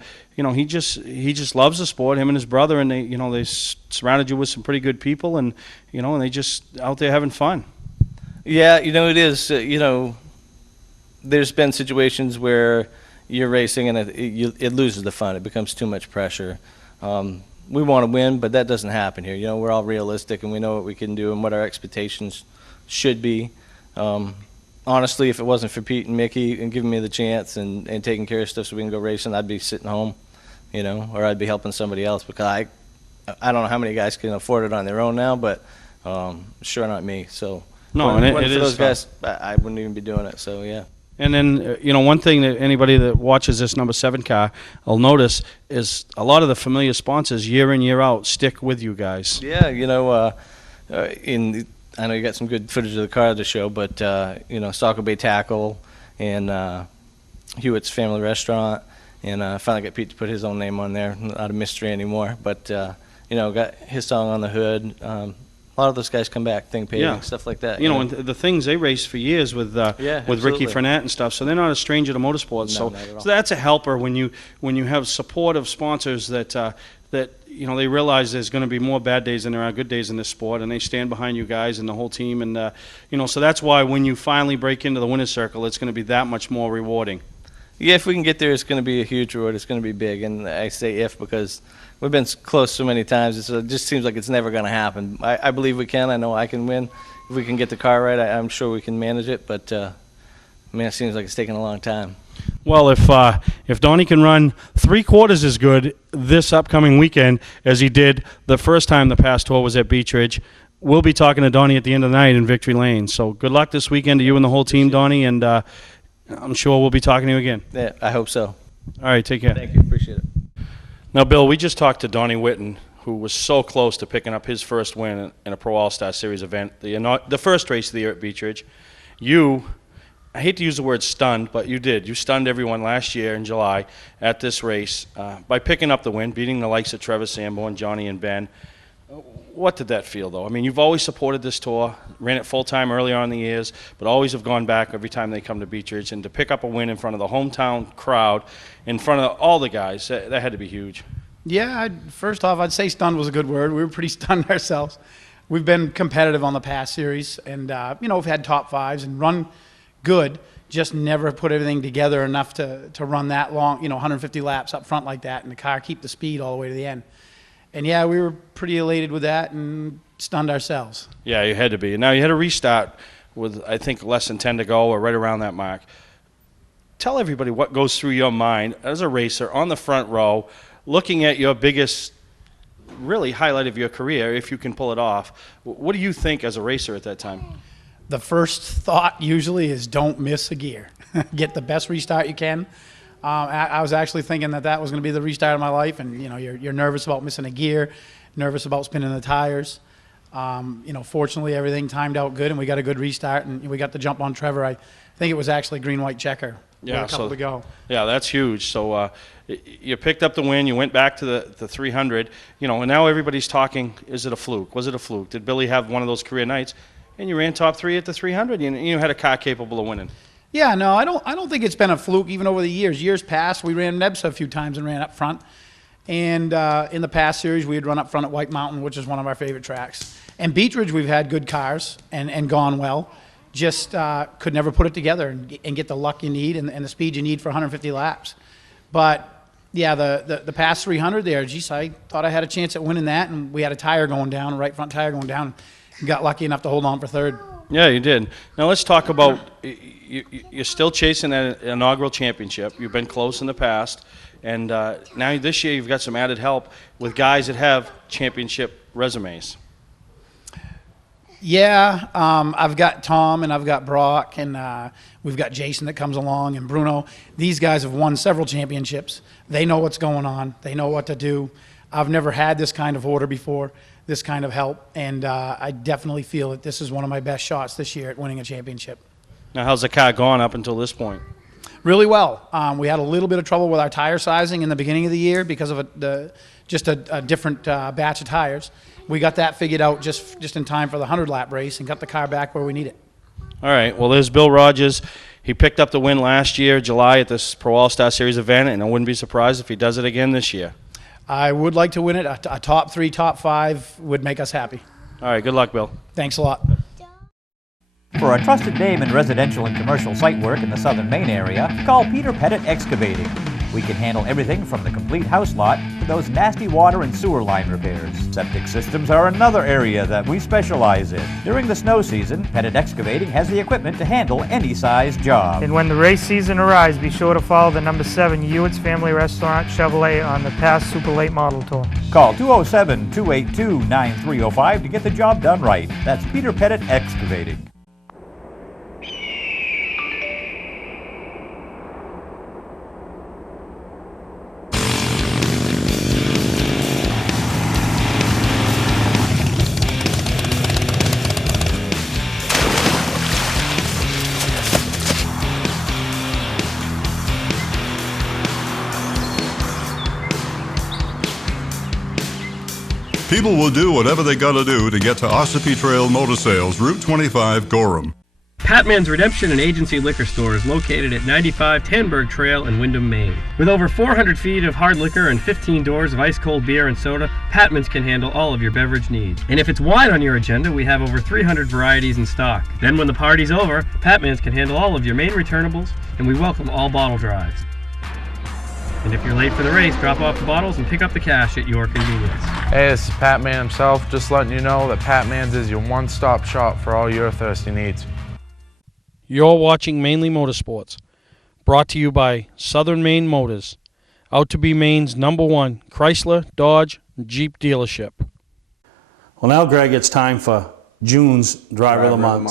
he just loves the sport. Him and his brother, and they surrounded you with some pretty good people, and and they just out there having fun. Yeah, it is. There's been situations where you're racing and it loses the fun. It becomes too much pressure. We want to win, but that doesn't happen here. We're all realistic, and we know what we can do and what our expectations should be. Honestly, if it wasn't for Pete and Mickey and giving me the chance and taking care of stuff so we can go racing, I'd be sitting home, or I'd be helping somebody else, because I don't know how many guys can afford it on their own now, but sure not me. So no, and it for those is guys, I wouldn't even be doing it. So yeah. And then, one thing that anybody that watches this number 7 car will notice is a lot of the familiar sponsors year in, year out stick with you guys. Yeah, I know you got some good footage of the car to show, but, Saco Bay Tackle and Hewitt's Family Restaurant, and finally got Pete to put his own name on there. Not a mystery anymore, but, got his song on the hood. A lot of those guys come back, thing paving, stuff like that. And the things they raced for years with Ricky Frenette and stuff, so they're not a stranger to motorsports. No, so that's a helper when you have supportive sponsors that they realize there's going to be more bad days than there are good days in this sport, and they stand behind you guys and the whole team, and so that's why when you finally break into the winner's circle, it's going to be that much more rewarding. Yeah, if we can get there, it's going to be a huge reward. It's going to be big, and I say if because we've been close so many times. It just seems like it's never going to happen. I believe we can. I know I can win. If we can get the car right, I'm sure we can manage it, but it seems like it's taking a long time. Well, if Donnie can run 3/4 as good this upcoming weekend as he did the first time the Pass Tour was at Beechridge, we'll be talking to Donnie at the end of the night in Victory Lane. So good luck this weekend to you and the whole team, Donnie, and I'm sure we'll be talking to you again. Yeah, I hope so. All right, take care. Thank you. Appreciate it. Now, Bill, we just talked to Donnie Whitten, who was so close to picking up his first win in a Pro All-Star Series event, the first race of the year at Beechridge. You I hate to use the word stunned, but you did. You stunned everyone last year in July at this race by picking up the win, beating the likes of Trevor Sanborn, Johnny, and Ben. What did that feel, though? I mean, you've always supported this tour, ran it full-time early on in the years, but always have gone back every time they come to Beechridge, and to pick up a win in front of the hometown crowd, in front of all the guys, that had to be huge. Yeah, first off, I'd say stunned was a good word. We were pretty stunned ourselves. We've been competitive on the past series, and, we've had top fives and run good, just never put everything together enough to run that long, 150 laps up front like that, and the car keep the speed all the way to the end. And yeah, we were pretty elated with that and stunned ourselves. Yeah, you had to be. Now you had a restart with, I think, less than 10 to go or right around that mark. Tell everybody what goes through your mind as a racer on the front row, looking at your biggest, really highlight of your career, if you can pull it off. What do you think as a racer at that time? The first thought usually is don't miss a gear. Get the best restart you can. I was actually thinking that was going to be the restart of my life, and you're nervous about missing a gear, nervous about spinning the tires. Fortunately everything timed out good, and we got a good restart, and we got the jump on Trevor. I think it was actually green-white checker. Yeah, a couple to go. Yeah, that's huge. So you picked up the win. You went back to the 300. And now everybody's talking. Is it a fluke? Was it a fluke? Did Billy have one of those career nights? And you ran top 3 at the 300. You had a car capable of winning. Yeah, no, I don't think it's been a fluke even over the years. Years past, we ran Nebsa a few times and ran up front. And in the past series, we had run up front at White Mountain, which is one of our favorite tracks. And Beechridge, we've had good cars and gone well. Just could never put it together and get the luck you need and the speed you need for 150 laps. But yeah, the past 300 there, geez, I thought I had a chance at winning that, and we had a tire going down, a right front tire going down, and got lucky enough to hold on for third. Yeah, you did. Now let's talk about, you're still chasing that inaugural championship. You've been close in the past, and now this year you've got some added help with guys that have championship resumes. Yeah, I've got Tom and I've got Brock, and we've got Jason that comes along, and Bruno. These guys have won several championships. They know what's going on. They know what to do. I've never had this kind of order before, this kind of help, and I definitely feel that this is one of my best shots this year at winning a championship. Now, how's the car gone up until this point? Really well. We had a little bit of trouble with our tire sizing in the beginning of the year because of just a different batch of tires. We got that figured out just in time for the 100-lap race and got the car back where we need it. All right. Well, there's Bill Rogers. He picked up the win last year, July, at this Pro All-Star Series event, and I wouldn't be surprised if he does it again this year. I would like to win it. A top 3, top 5 would make us happy. All right. Good luck, Bill. Thanks a lot. For a trusted name in residential and commercial site work in the southern Maine area, call Peter Pettit Excavating. We can handle everything from the complete house lot to those nasty water and sewer line repairs. Septic systems are another area that we specialize in. During the snow season, Pettit Excavating has the equipment to handle any size job. And when the race season arrives, be sure to follow the number 7 Hewitt's Family Restaurant Chevrolet on the past Super Late Model Tour. Call 207-282-9305 to get the job done right. That's Peter Pettit Excavating. People will do whatever they gotta do to get to Ossipee Trail Motor Sales, Route 25, Gorham. Patman's Redemption and Agency Liquor Store is located at 95 Tanberg Trail in Windham, Maine. With over 400 feet of hard liquor and 15 doors of ice-cold beer and soda, Patman's can handle all of your beverage needs. And if it's wine on your agenda, we have over 300 varieties in stock. Then when the party's over, Patman's can handle all of your Maine returnables, and we welcome all bottle drives. And if you're late for the race, drop off the bottles and pick up the cash at your convenience. Hey, this is Pat Man himself, just letting you know that Pat Man's is your one-stop shop for all your thirsty needs. You're watching Mainly Motorsports, brought to you by Southern Maine Motors, out to be Maine's #1 Chrysler, Dodge, Jeep dealership. Well, now, Greg, it's time for June's Driver of the Month.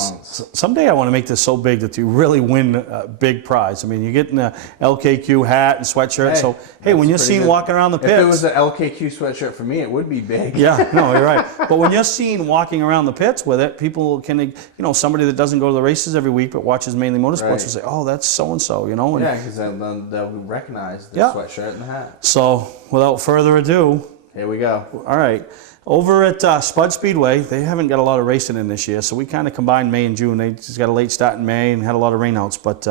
Someday I want to make this so big that you really win a big prize. I mean, you're getting a LKQ hat and sweatshirt. So, hey, when you're seen walking around the pits. If it was an LKQ sweatshirt for me, it would be big. Yeah, no, you're right. But when you're seen walking around the pits with it, people can, you know, somebody that doesn't go to the races every week but watches Mainly Motorsports will say, oh, that's so-and-so, you know. And yeah, because they'll recognize the sweatshirt and the hat. So, without further ado. Here we go. All right. Over at Spud Speedway, they haven't got a lot of racing in this year, so we kind of combined May and June. They just got a late start in May and had a lot of rainouts, but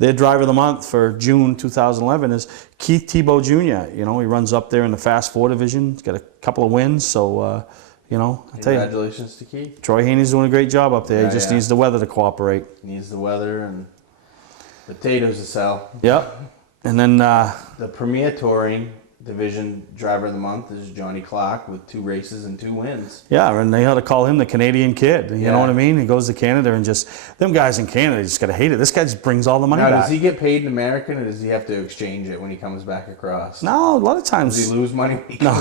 their Driver of the Month for June 2011 is Keith Tebow Jr. You know, he runs up there in the Fast 4 division. He's got a couple of wins, so, you know, I'll tell you. Congratulations to Keith. Troy Haney's doing a great job up there. He just needs the weather to cooperate. Needs the weather and potatoes to sell. Yep. And then the Premier Touring Division Driver of the Month is Johnny Clark with 2 races and 2 wins. Yeah, and they ought to call him the Canadian Kid. You know what I mean? He goes to Canada and just, them guys in Canada just got to hate it. This guy just brings all the money now, back. Does he get paid in American or does he have to exchange it when he comes back across? No, a lot of times. Does he lose money? No,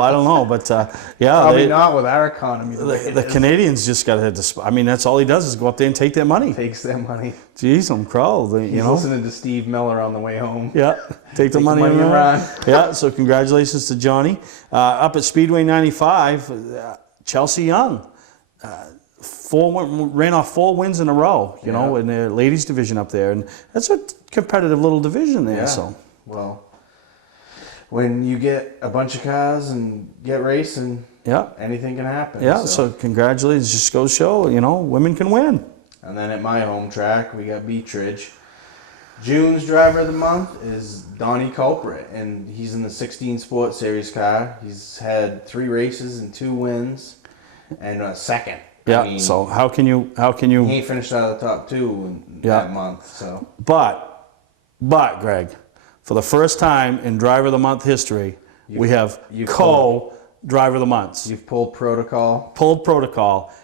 I don't know, but yeah. Probably not with our economy. The Canadians just got to, I mean, that's all he does is go up there and take their money. Takes their money. Jeez, I'm crow. He's listening to Steve Miller on the way home. Yeah, take the money and run. Yeah, so congratulations to Johnny. Up at Speedway 95, Chelsea Young ran off 4 wins in a row, you know, in the ladies division up there. And that's a competitive little division there. Yeah. So, well, when you get a bunch of cars and get racing, anything can happen. Yeah, so congratulations. Just goes to show, you know, women can win. And then at my home track, we got Beechridge. June's Driver of the Month is Donnie Culprit, and he's in the 16 Sports Series car. He's had 3 races and 2 wins, and a second. Yeah. I mean, so how can you? He ain't finished out of the top 2 in that month. So. But Greg, for the first time in Driver of the Month history, we have Driver of the Months. You've pulled protocol.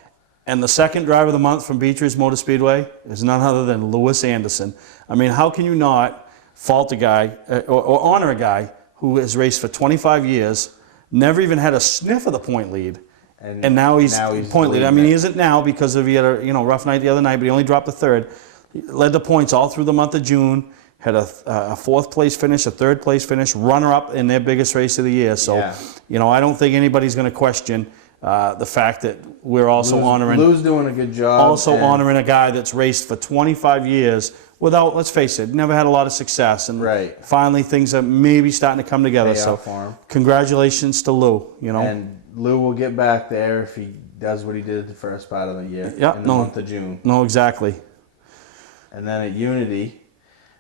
And the second Driver of the Month from Beechridge Motor Speedway is none other than Lewis Anderson. I mean, how can you not fault a guy or honor a guy who has raced for 25 years, never even had a sniff of the point lead, and now he's point lead. I mean, he isn't now because he had a rough night the other night, but he only dropped the 3rd. He led the points all through the month of June. Had a 4th place finish, a 3rd place finish, runner-up in their biggest race of the year. So, you know, I don't think anybody's going to question the fact that we're also honoring. Lou's doing a good job. Also honoring a guy that's raced for 25 years without, let's face it, never had a lot of success. And finally things are maybe starting to come together. So congratulations to Lou, you know. And Lou will get back there if he does what he did the first part of the year in the month of June. No, exactly. And then at Unity,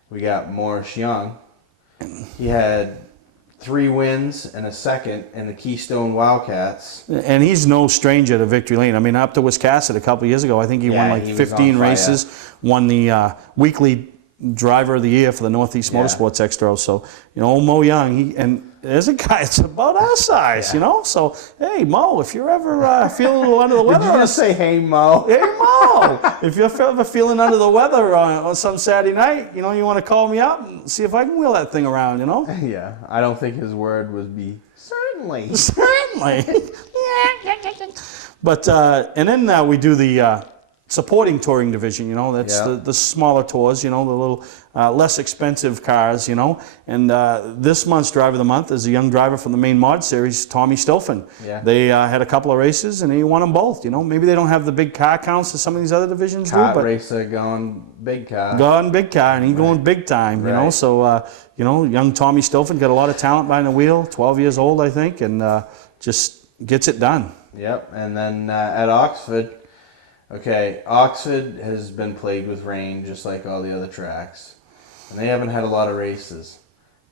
we got Morris Young. He had 3 wins and a second in the Keystone Wildcats. And he's no stranger to victory lane. I mean, up to Wiscasset a couple of years ago, I think he won like 15 races, won the weekly Driver of the Year for the Northeast Motorsports Extra. So, you know, old Mo Young, and there's a guy that's about our size, you know. So, hey, Mo, if you're ever feeling a little under the weather. Did you just say, hey, Mo? Hey, Mo, if you're ever feeling under the weather on some Saturday night, you know, you want to call me up and see if I can wheel that thing around, you know. Yeah, I don't think his word would be certainly. Certainly. But, and then we do the supporting touring division, you know, that's the smaller tours, you know, the little less expensive cars, you know. And this month's Driver of the Month is a young driver from the Main Mod Series, Tommy Stilfen. Yeah. They had a couple of races and he won them both, you know. Maybe they don't have the big car counts that some of these other divisions do, but racer going big car. Going big car, and he going big time, you know. So, you know, young Tommy Stilfen got a lot of talent behind the wheel, 12 years old, I think, and just gets it done. Yep, and then at Oxford, Oxford has been plagued with rain just like all the other tracks, and they haven't had a lot of races.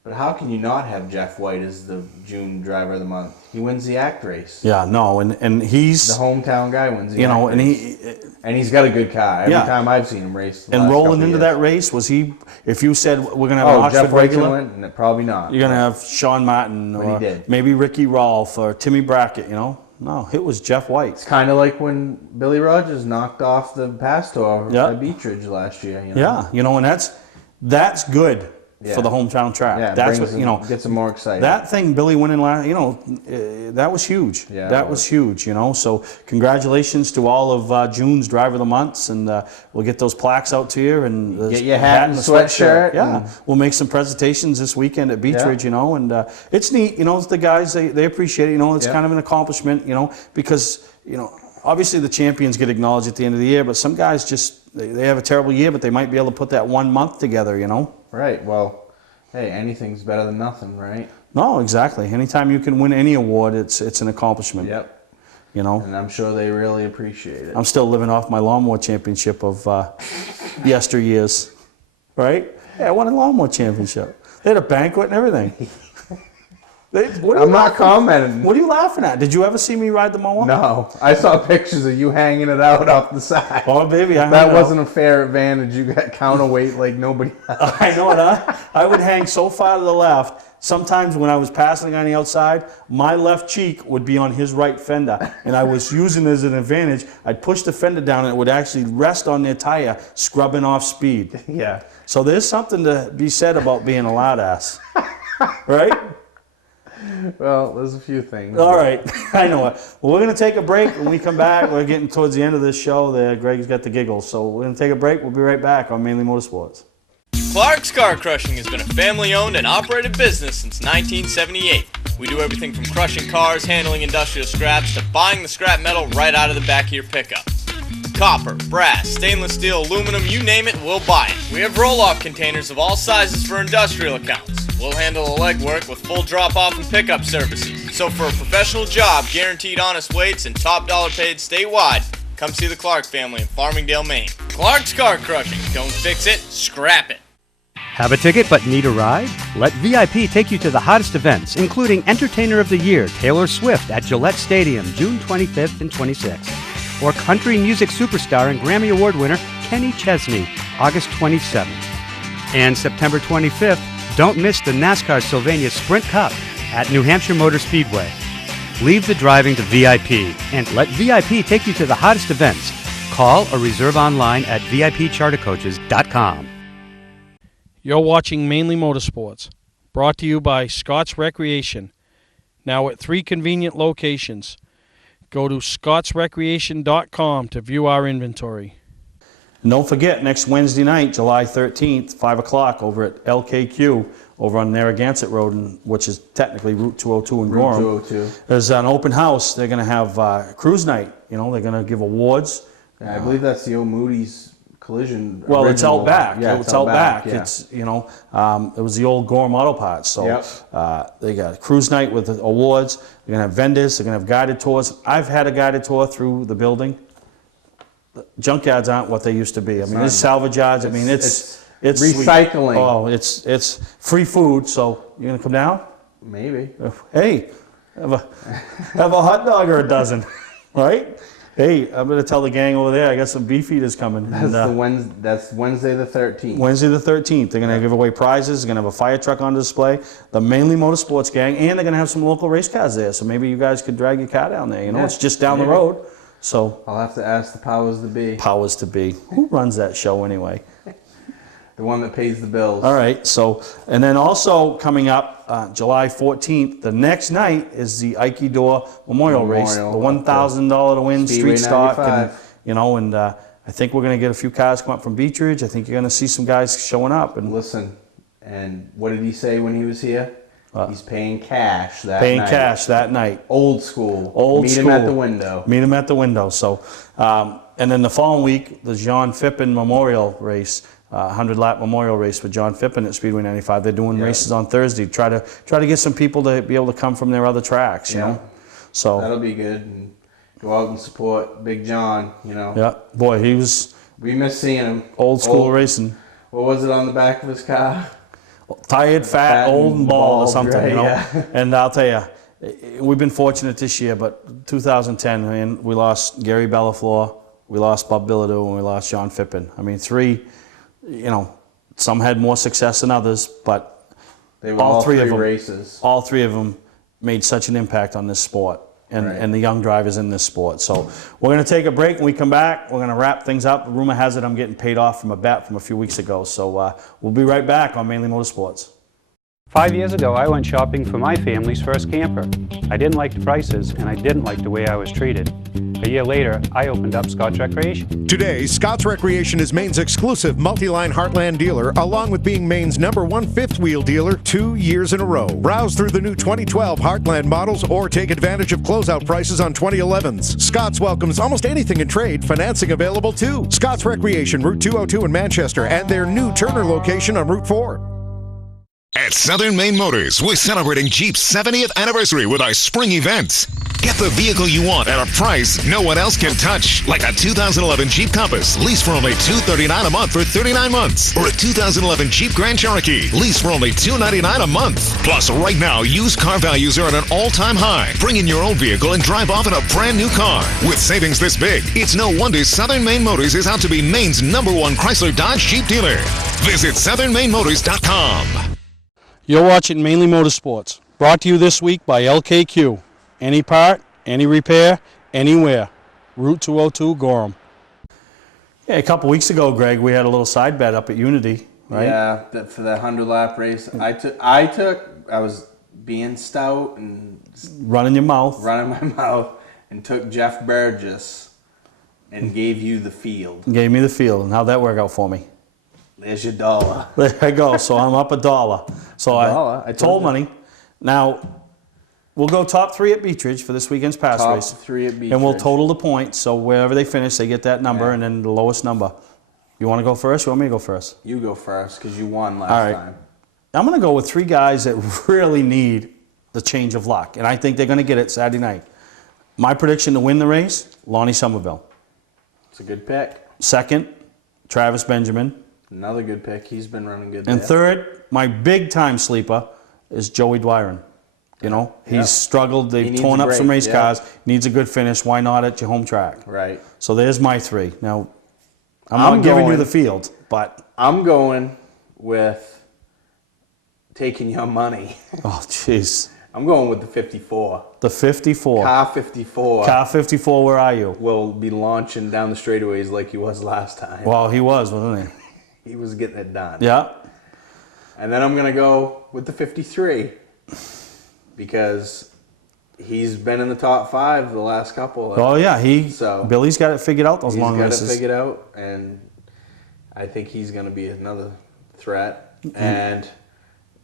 But how can you not have Jeff White as the June Driver of the Month? He wins the ACT race. Yeah, no, and he's the hometown guy wins the ACT race. And he's got a good car. Every time I've seen him race. And rolling into that race, was he? If you said we're going to have an Oxford Jeff White's regular, gonna win? Probably not. You're going to have Sean Martin or maybe Ricky Rolfe or Timmy Brackett, you know. No, it was Jeff White. It's kind of like when Billy Rogers knocked off the Pass Tour at Beechridge last year. You know? Yeah, you know, and that's good for the hometown track. Yeah, That's what, gets them more excited. That thing Billy winning last, that was huge. Yeah, that was huge, So congratulations to all of June's Driver of the Months, and we'll get those plaques out to you. And get your hat and the sweatshirt. Yeah, we'll make some presentations this weekend at Beechridge, and it's neat, the guys, they appreciate it, it's kind of an accomplishment, because, obviously the champions get acknowledged at the end of the year, but some guys just, they have a terrible year, but they might be able to put that 1 month together, Right, well, hey, anything's better than nothing, right? No, exactly. Anytime you can win any award, it's an accomplishment. Yep. And I'm sure they really appreciate it. I'm still living off my lawnmower championship of yesteryears, right? Yeah, I won a lawnmower championship. They had a banquet and everything. I'm not commenting. What are you laughing at? Did you ever see me ride the mower? No. I saw pictures of you hanging it out off the side. Oh, baby. That wasn't a fair advantage. You got counterweight like nobody else. I know it, huh? I would hang so far to the left. Sometimes when I was passing on the outside, my left cheek would be on his right fender, and I was using it as an advantage. I'd push the fender down, and it would actually rest on their tire, scrubbing off speed. Yeah. So there's something to be said about being a loud ass, right? Well, there's a few things. All right, I know it. Well, we're going to take a break. When we come back, we're getting towards the end of this show there. Greg's got the giggles. So we're going to take a break. We'll be right back on Mainly Motorsports. Clark's Car Crushing has been a family-owned and operated business since 1978. We do everything from crushing cars, handling industrial scraps, to buying the scrap metal right out of the back of your pickup. Copper, brass, stainless steel, aluminum, you name it, we'll buy it. We have roll-off containers of all sizes for industrial accounts. We'll handle the legwork with full drop-off and pickup services. So for a professional job, guaranteed honest weights, and top dollar paid statewide, come see the Clark family in Farmingdale, Maine. Clark's Car Crushing. Don't fix it, scrap it. Have a ticket but need a ride? Let VIP take you to the hottest events, including Entertainer of the Year, Taylor Swift at Gillette Stadium, June 25th and 26th. Or country music superstar and Grammy Award winner Kenny Chesney, August 27th. And September 25th, don't miss the NASCAR Sylvania Sprint Cup at New Hampshire Motor Speedway. Leave the driving to VIP and let VIP take you to the hottest events. Call or reserve online at VIPchartercoaches.com. You're watching Mainly Motorsports, brought to you by Scott's Recreation, now at 3 convenient locations. Go to scottsrecreation.com to view our inventory. And don't forget, next Wednesday night, July 13th, 5 o'clock, over at LKQ, over on Narragansett Road, which is technically Route 202 in Gorham. Route 202. There's an open house. They're going to have cruise night. They're going to give awards. Yeah, I believe that's the old Moody's collision. Well, original. it's out back. Yeah, it's out back. Yeah. It's, it was the old Gorham Auto Parts. So they got a cruise night with awards. They're going to have vendors. They're going to have guided tours. I've had a guided tour through the building. The junkyards aren't what they used to be. I mean, there's salvage yards. I mean, it's recycling. Sweet. Oh, it's free food. So you gonna come down? Maybe. Hey, have a hot dog or a dozen, right? Hey, I'm gonna tell the gang over there I got some beef eaters coming. That's Wednesday the 13th. Wednesday the 13th. They're gonna give away prizes. They're gonna have a fire truck on display. The Mainly Motorsports gang, and they're gonna have some local race cars there. So maybe you guys could drag your car down there. It's just down the road. So I'll have to ask the powers to be. Powers to be. Who runs that show anyway? The one that pays the bills. All right. So, and then also coming up July 14th, the next night is the Aikido Memorial Race, the $1,000 to win Speedway street stock, 95. and I think we're going to get a few cars come up from Beechridge. I think you're going to see some guys showing up. And listen, and what did he say when he was here? He's paying cash that night. Paying cash that night. Old school. Meet him at the window. Meet him at the window. So, and then the following week, the John Phippen Memorial Race, 100-lap Memorial Race with John Phippen at Speedway 95. They're doing races on Thursday. Try to get some people to be able to come from their other tracks. You know. So that'll be good. And go out and support Big John. Yeah, boy, he was. We miss seeing him. Old school racing. What was it on the back of his car? Tired, fat, old, and bald or something, right, Yeah. And I'll tell you, we've been fortunate this year, but 2010, man, we lost Gary Bellafleur, we lost Bob Bilodeau, and we lost John Phippen. I mean, 3, some had more success than others, but they were all 3 of them, races. All 3 of them made such an impact on this sport. and the young drivers in this sport. So we're going to take a break. When we come back, we're going to wrap things up. Rumor has it I'm getting paid off from a bet from a few weeks ago. So we'll be right back on Mainly Motorsports. 5 years ago, I went shopping for my family's first camper. I didn't like the prices, and I didn't like the way I was treated. A year later, I opened up Scott's Recreation. Today, Scott's Recreation is Maine's exclusive multi-line Heartland dealer, along with being Maine's #1 fifth-wheel dealer 2 years in a row. Browse through the new 2012 Heartland models or take advantage of closeout prices on 2011s. Scott's welcomes almost anything in trade, financing available too. Scott's Recreation, Route 202 in Manchester, and their new Turner location on Route 4. At Southern Maine Motors, we're celebrating Jeep's 70th anniversary with our spring events. Get the vehicle you want at a price no one else can touch, like a 2011 Jeep Compass, leased for only $239 a month for 39 months, or a 2011 Jeep Grand Cherokee, leased for only $299 a month. Plus, right now, used car values are at an all-time high. Bring in your own vehicle and drive off in a brand new car. With savings this big, it's no wonder Southern Maine Motors is out to be Maine's #1 Chrysler Dodge Jeep dealer. Visit southernmainmotors.com. You're watching Mainly Motorsports, brought to you this week by LKQ. Any part, any repair, anywhere. Route 202, Gorham. Yeah, a couple weeks ago, Greg, we had a little side bet up at Unity, right? Yeah, for the 100-lap race. I was being stout and running your mouth. Running my mouth, and took Jeff Burgess and gave you the field. Gave me the field, and how'd that work out for me? There's your dollar. There I go. So I'm up $1. So I told money. Now, we'll go top 3 at Beechridge for this weekend's pass race. Top 3 at Beechridge. And we'll total the points. So wherever they finish, they get that number, and then the lowest number. You want to go first? You want me to go first? You go first because you won last time. I'm going to go with 3 guys that really need the change of luck, and I think they're going to get it Saturday night. My prediction to win the race, Lonnie Somerville. It's a good pick. Second, Travis Benjamin. Another good pick. He's been running good. And third, my big-time sleeper is Joey Dwyron. You know, he's struggled. They've torn up some race cars. Needs a good finish. Why not at your home track? Right. So there's my 3. Now, I'm not giving you the field, but I'm going with taking your money. Oh, jeez. I'm going with the 54. The 54. Car 54. Car 54, where are you? Will be launching down the straightaways like he was last time. Well, he was, wasn't he? He was getting it done. Yeah. And then I'm going to go with the 53 because he's been in the top 5 the last couple. Oh, yeah. Billy's got it figured out, those long races. He's got it figured out, and I think he's going to be another threat. Mm-hmm. And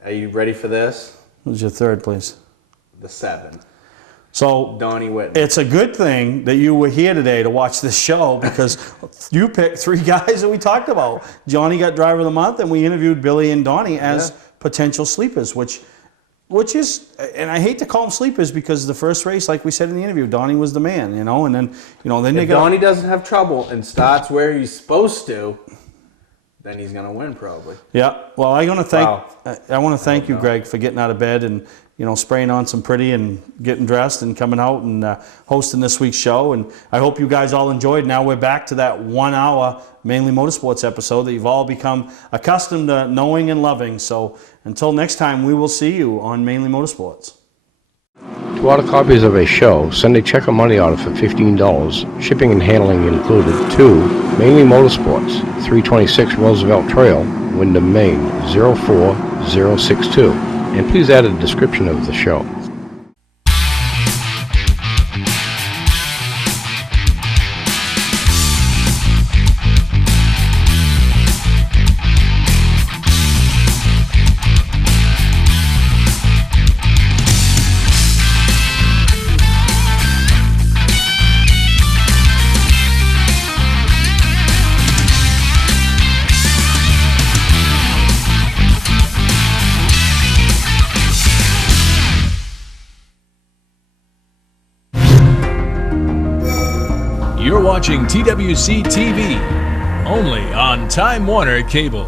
are you ready for this? Who's your third, please? The 7. So Donnie Whitten. It's a good thing that you were here today to watch this show because you picked 3 guys that we talked about. Johnny got Driver of the Month, and we interviewed Billy and Donnie as potential sleepers, which is, and I hate to call them sleepers because the first race, like we said in the interview, Donnie was the man, and then if Donnie doesn't have trouble and starts where he's supposed to, then he's going to win probably. Yeah. Well, I want to thank you, Greg, for getting out of bed and spraying on some pretty and getting dressed and coming out and hosting this week's show. And I hope you guys all enjoyed. Now we're back to that 1-hour Mainly Motorsports episode that you've all become accustomed to knowing and loving. So until next time, we will see you on Mainly Motorsports. To order copies of a show, send a check or money order for $15, shipping and handling included, to Mainly Motorsports, 326 Roosevelt Trail, Windham, Maine, 04062. And please add a description of the show. You're watching TWC TV, only on Time Warner Cable.